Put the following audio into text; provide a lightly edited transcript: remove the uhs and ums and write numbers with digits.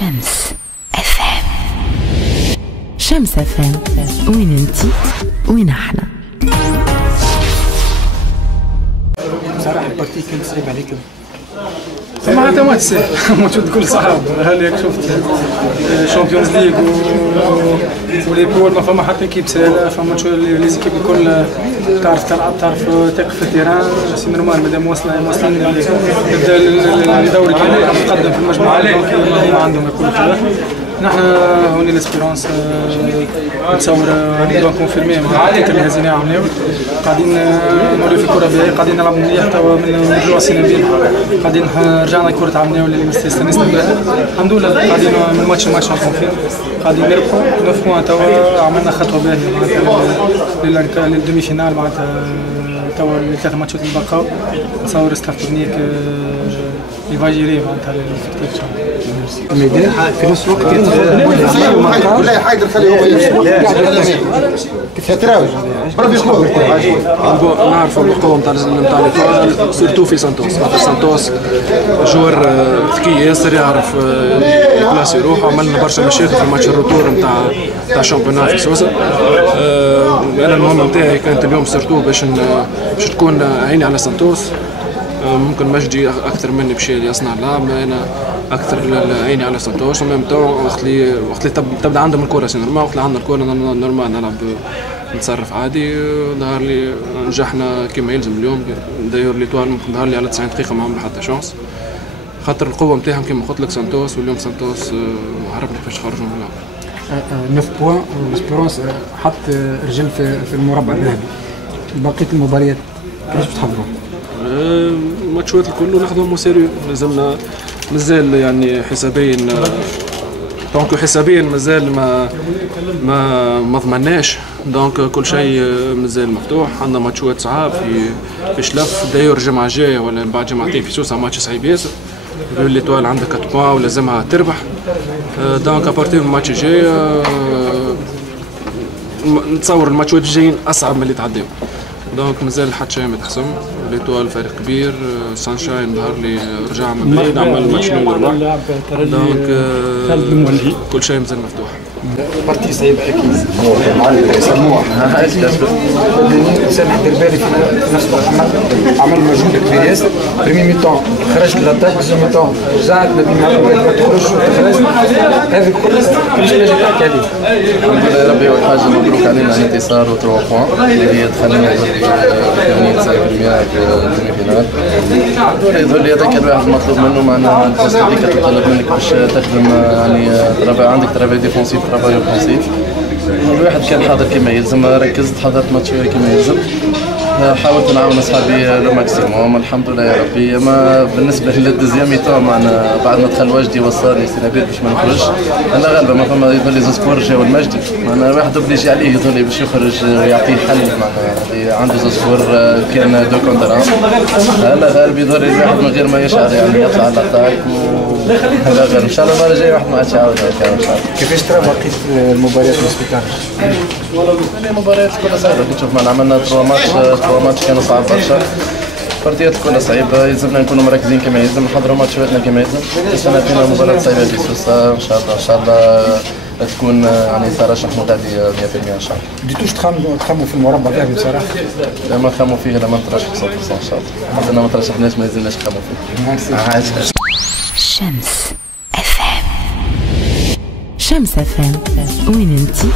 شمس اف ام. شمس اف ام، وين انتي وين احنا. بصراحه البارتي كانت صعيب عليكم. معناتها ما تسهل موجود كل صعب. هل ياك شفت شامبيونز ليغ ولي بول ما فما حتى كيب سهله، فما لي زيكيب الكل تعرف تلعب، تعرف تقف في التيران. سي نورمال مادام واصلين يبدا الدوري كامل يتقدم في المجموعه، دونك هما عندهم الكل كذا. نحن هوني لاسبيرونس نتصور ندوا كونفيرمي مع التيتر اللي هزيناه عملناه، قاعدين نوليو في كره باهيه، قاعدين نلعبوا مليح توا من رجوع السنابيل، قاعدين رجعنا كره عملناه اللي استانسنا بها الحمد لله. قاعدين من ماتش لماتش كونفيرم، قاعدين نربحوا 9 بوان توا، عملنا خطوه باهيه معناتها للدومي فينال. معناتها توا الثلاث ماتشات اللي بقاو نتصور ستاف تكنيك يفاجيري معناتها الفكتير ان شاء الله. الميدان في نفس الوقت ولا حاجه خليه كيف تراوج بربي يقول نعرفوا القوه نتاع ليتوال سورتو في سانتوس. سانتوس جوار ذكي ياسر، يعرف يبلاسي روحه. عملنا برشا مشاكل في ماتش الروتور نتاع الشامبيونات في سوسه. انا المهم نتاعي كانت اليوم سورتو باش تكون عيني على سانتوس. ممكن مجدي اكثر مني باش يصنع اللعب، انا اكثر عيني على سانتوس. وميم تو وقت اللي تبدا عندهم الكره سي نورمال، وقت اللي عندنا الكره نورمال نلعب نتصرف عادي. ظهر لي نجحنا كما يلزم اليوم. داير ليتوال ممكن ظهر لي على 90 دقيقه ما عمل حتى شانس، خاطر القوه نتاعهم كما قلت لك سانتوس. واليوم سانتوس عرفنا كيفاش خرجوا من اللعب. 9 بوان لاسبيرونس حط رجل في المربع الذهبي. بقيه المباريات كيفاش بتحضروا؟ الماتشات الكل ناخذهم سيريو. لازمنا مازال يعني حسابيا دونك حسابيا مازال ما ضمناش، دونك كل شيء مازال مفتوح. عندنا ماتشات صعاب في شلف. داير الجمعه الجايه ولا بعد جمعتين في سوسه ماتش صعيب ياسر. ليتوال عندها 4 بوان ولازمها تربح. دونك ابارتير من الماتش الجاي نتصور الماتشات الجايين اصعب من اللي تعداو. دونك مازال حتى شيء ما تحسم. ليتوال فريق كبير. سانشاين ظهر لي رجع من بعيد، عمل ماتش نول. دونك كل شيء مازال مفتوح. بارتي صعيب اكيد. سموح سامح دربالي في نفس الوقت عمل مجهود كبير ياسر. بريمي ميتون خرجت للاتاك، دوزيام ميتون رجعت ما تخرجش وتخرج. هذه كلش نجم نحكي عليه. الحمد لله ربي اول حاجه مبروك علينا الانتصار و3 بوان اللي دخلنا في 89% في الدومي فينال. يظهر لي هذاك الواحد مطلوب منه، معناها البوست هذيك تطلب منك باش تخدم يعني عندك ترافاي ديفونسيف ترافاي اوفنسيف. الواحد كان حاضر كما يلزم، ركزت حضرت ماتش كما يلزم، حاولت نعاون اصحابي لو ماكسيموم الحمد لله يا ربي. اما بالنسبه للدوزيام ميتون معنا بعد ما دخل وجدي وصلني سينابيل باش ما نخرجش. انا غالبا ما فما يظل لي زوج كور جاو المجدي، معناها واحد اوبليجي عليه يظل لي باش يخرج ويعطيه حل. معناها عنده زوج كور كان 2 كونتر 1. هلا غالب يظل لي الواحد من غير ما يشعر يعني يطلع على الاتاك. هلا غالب ان شاء الله المره الجايه واحد ما عادش يعاود ان شاء الله. كيفاش ترى بقيه المباريات بالنسبه لك؟ المباريات كلها صعيبه. كي تشوف معنا عملنا 3 ماتش كانوا صعب برشا. البارتيات كلها صعيبه، يلزمنا نكونوا مركزين كما يلزم، نحضروا ماتشاتنا كما يلزم. استنى فينا مباراه صعيبه في سوسه ان شاء الله تكون يعني ترشح مغادي 100% ان شاء الله. بديتوش تخموا في المربع الذهبي بصراحه؟ لا ما نخموا فيه، لا ما نترشح 100% ان شاء الله. حتى ما ترشحناش ما يلزمناش نخموا فيه. شمس اف ام. شمس اف ام، وين انتي